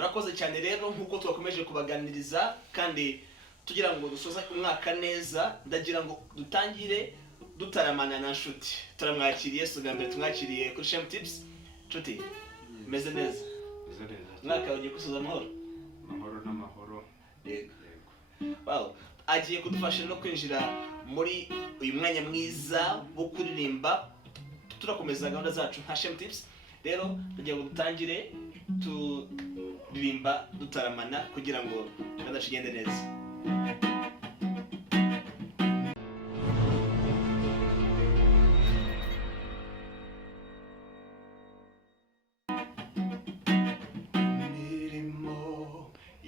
murakoze cyane rero nkuko twakomeje kubaganiriza kandi tugira ngo dusoza umwaka neza, ndagira ngo dutangire dutaramana na nshuti. Turamwakiriye Sugambere, tumwakiriye kuri Shem Tips. Nshuti meze neza? Mwaka ugiye gusoza amahoro? Amahoro. Yego. Wow, agiye kudufasha no kwinjira muri uyu mwanya mwiza wo kuririmba. Turakomeza gahunda zacu nka Shem Tips. Rero tugiye ngo dutangire turirimba dutaramana kugira ngo gahunda zigende neza. Imirimo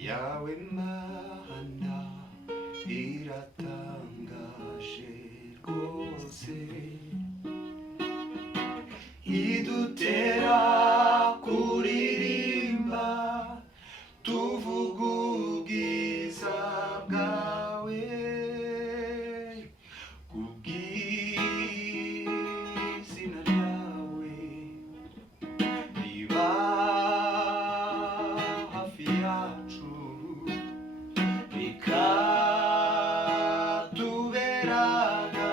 yawe Mana iratangaje rwose, idutera kuririmba tuvuga ubwiza bwawe, kubw'izina ryawe riba hafi yacu rikatuberaga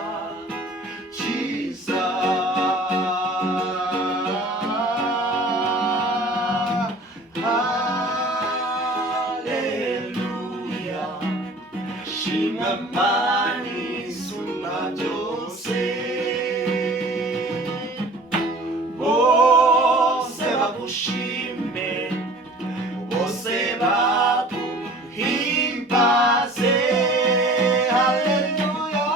cyiza. Haleluya, shimwa Mana isumba byose, bose bagushime, bose baguhimbaze. Haleluya,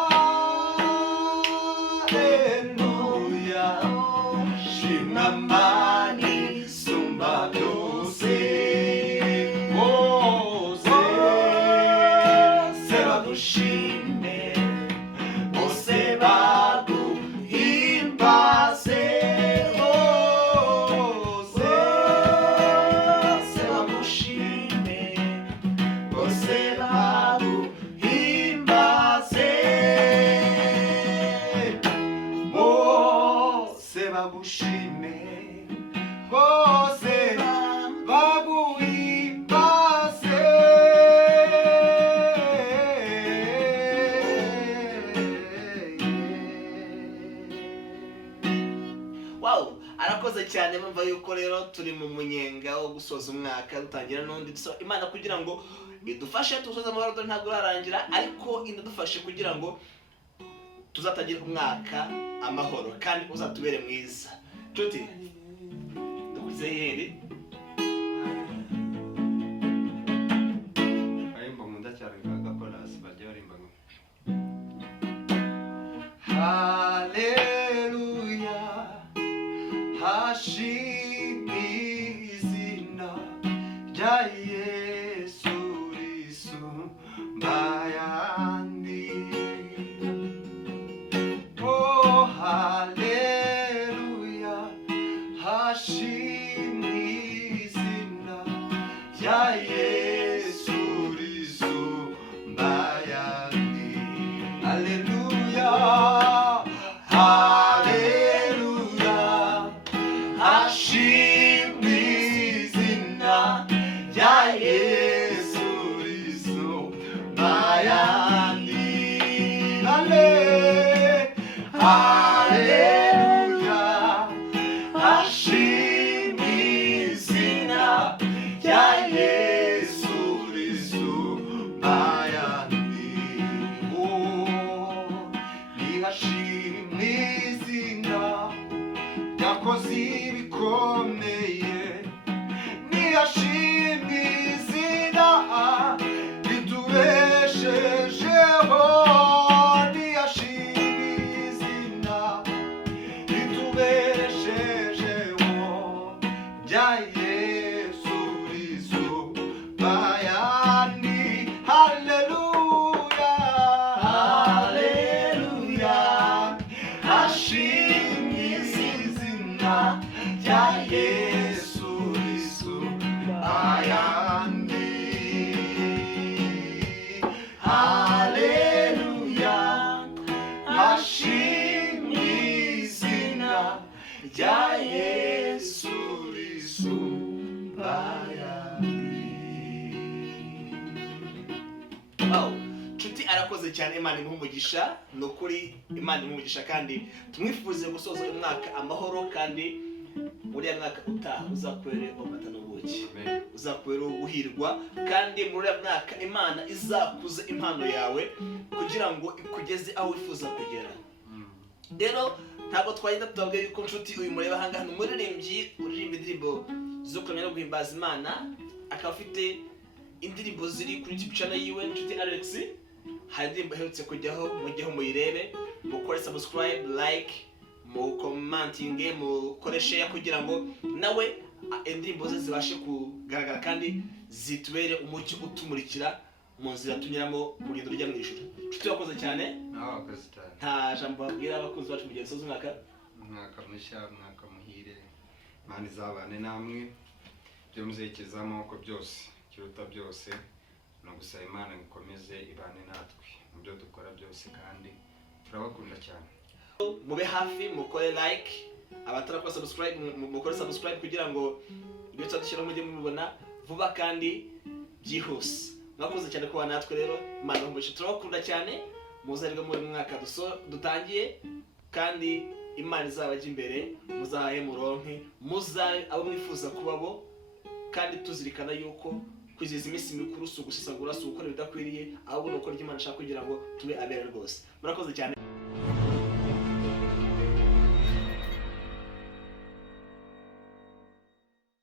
haleluya, shimwa Mana isumba byose, bose bagushime, bose baguhimbaze. Bose bagushime, bose baguhimbaze. Bose bagushime, bose baguhimbaze. Wow, arakoze cyane. Mumva yuko rero turi mu munyenga wo gusoza umwaka dutangira n'undi. So Imana kugira ngo idufashe tusoza amahoro, ntabwo urarangira, ariko indadufashe kugira ngo tuzatagira umwaka amahoro kandi uzatubere mwiza. Nshuti dukwizeye Arimba nkunda cyane gakorasi bajya barimba ngo haleluya, hashimwe izina rya Yesu risumba ayandi. Oh haleluya, hashimwe izina rya Yesu risumba ayandi. Haleluya, haleluya, hashimwe izina rya Yesu risumba ayandi. Haleluya, hashimwe izina rya Yesu risumba ayandi. Oh, nihashimwe izina ryakoze ibikomeye, nihashimwe izina ritubeshejeho, nihashimwe izina ritubeshejeho rya Yesu risumba ayandi. Haleluya, haleluya, hashimwe izina rya Yesu risumba ayandi. Haleluya, hashimwe izina rya Yesu risumba ayandi. murakoze cyane, Imana imuhe umugisha. Ni ukuri Imana imuhe umugisha kandi tumwifurize gusoza uyu mwaka amahoro, kandi muri uyu mwaka utaha uzakubere amata n'ubuki, uzakubere ubuhirwa, kandi muri uyu mwaka Imana izakuze impano yawe kugira ngo ikugeze aho wifuza kugera. Rero ntabwo twagenda tubabwira yuko nshuti uyu mureba ahangaha ni umuririmbyi uririmba indirimbo zo kuramya no guhimbaza Imana, akaba afite indirimbo ziri kuri YouTube channel yiwe nshuti Alex. Hari indirimbo iherutse kujyaho, mujyeho muyirebe, mukore subscribe, like, mu commenting, mukore share kugira ngo nawe indirimbo ze zibashe kugaragara kandi zitubere umucyo utumurikira mu nzira tunyuramo mu rugendo rujya mu ijuru. Nshuti wakoze cyane. Wakoze cyane. Nta jambo babwira abakunzi bacu mu gihe gisoza umwaka. Umwaka mushya, umwaka muhire, Imana izabane namwe, byo muzerekezamo ko byose kiruta byose no gusaba Imana ikomeze ibane natwe mu byo dukora byose, kandi turabakunda cyane. Mube hafi, mukore like, abatarakora subscribe mukore subscribe kugira ngo ibyo twadushyiraho mujye mubibona vuba kandi byihuse. Mwakoze cyane kuba natwe rero, Imana imuhe, turabakunda cyane. Muzarige muri mwaka dutangiye, kandi Imana izabajya imbere, muzahaye muronke, muzabe abo mwifuza kuba bo, kandi tuzirikana yuko kwizihiza iminsi mikuru si ugusesagura, si ugukora ibidakwiriye, ahubwo ni ukora ibyo Imana ishaka kugira ngo tube abera rwose. Murakoze cyane.